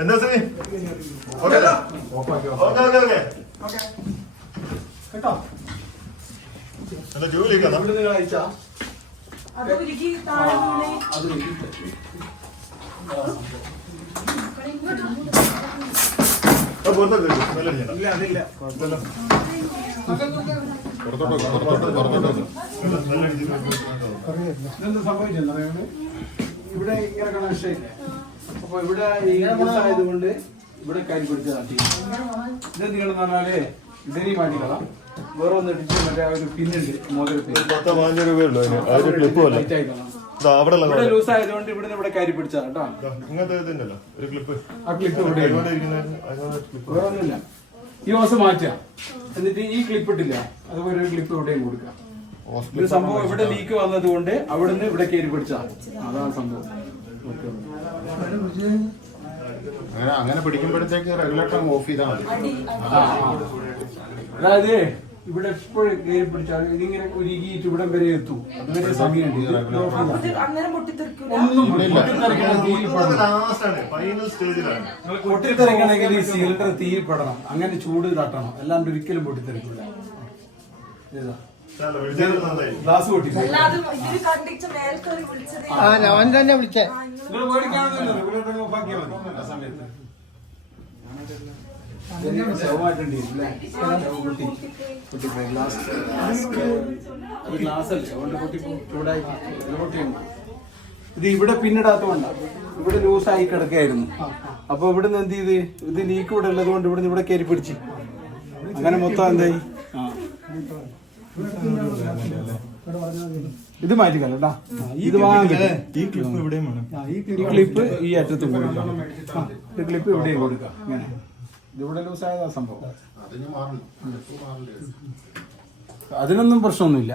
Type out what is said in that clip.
എന്താ സ്ഥിതി okay okay okay okay കേട്ടോ? എന്താ അത് പുറത്തോട്ട്. പുറത്തോട്ട് പുറത്തോട്ട് അറിയാമോ? ഇവിടെ ഇങ്ങനെ കണക്ഷൻ ഇല്ലേ അപ്പൊ ഇവിടെ ആയതുകൊണ്ട് ഇവിടെ കരി പിടിച്ച് ഇത് നിങ്ങൾ പറഞ്ഞാൽ ഇതനി മാറ്റിക്കളാം വേറെ ഒന്ന് ഇടിച്ച് മറ്റേ ആ ഒരു പിന്നുണ്ട് ഇവിടെ ലൂസ് ആയതുകൊണ്ട് ഇവിടെ ഇവിടെ കരി പിടിച്ചാ കേട്ടോ ഇങ്ങനത്തെ ഇതുണ്ടല്ലോ ഒരു ക്ലിപ്പ് ആ ക്ലിപ്പ് ഇവിടെ ഇവിടെ ഇരിക്കുന്ന അതിനകത്ത് ക്ലിപ്പ് വേറെ ഒന്നുമില്ല. ഈ ഓസ് മാറ്റുക എന്നിട്ട് ഈ ക്ലിപ്പ് ഇട്ടില്ല. അതുപോലെ ഒരു ക്ലിപ്പ് ഇവിടെയും കൊടുക്കുക ഒരു സംഭവം ഇവിടെ ലീക്ക് വന്നത് കൊണ്ട് അവിടുന്ന് ഇവിടെ കയറി പിടിച്ചാ അതാണ് സംഭവം. അങ്ങനെ അങ്ങനെ പിടിക്കുമ്പോഴത്തേക്ക് റെഗുലേറ്റർ ഓഫ് ചെയ്താൽ മതി. അതായത് ഇവിടെ എപ്പോഴും കയറി പിടിച്ചാൽ ഇതിങ്ങനെ ഒരുക്കിയിട്ട് ഇവിടം വരെ എത്തും. അതുവരെ സമയമുണ്ട്. ഒന്നും പൊട്ടിത്തെറിക്കണമെങ്കിൽ ഈ സിലിണ്ടർ തീയിൽ പെടണം. അങ്ങനെ ചൂട് തട്ടണം. അല്ലാണ്ട് ഒരിക്കലും പൊട്ടിത്തെറിക്കില്ല ആ ഞാൻ തന്നെ വിളിച്ചേ. ഇത് ഇവിടെ പിന്നിടാത്തോണ്ട ഇവിടെ ലൂസായി കിടക്കായിരുന്നു അപ്പൊ ഇവിടെ നിന്ന് എന്ത് ചെയ്ത്? ഇത് ലീക്ക് ഇവിടെ ഉള്ളത് കൊണ്ട് ഇവിടുന്ന് ഇവിടെ കയറി പിടിച്ച്. അങ്ങനെ മൊത്തം എന്തായി? ആ. ഇത് മാറ്റിക്കല്ലോ കേട്ടാ ഇത് വാങ്ങാൻ ഈ ക്ലിപ്പ് ഇവിടെയും വേണം. ഈ ക്ലിപ്പ് ഈ അറ്റത്തും കൊടുക്കാം ഈ ക്ലിപ്പ് ഇവിടെയും കൊടുക്കാം ഇങ്ങനെ. ഇതിവിടെ ലൂസായതാ സംഭവം. അതിനൊന്നും പ്രശ്നമൊന്നുമില്ല.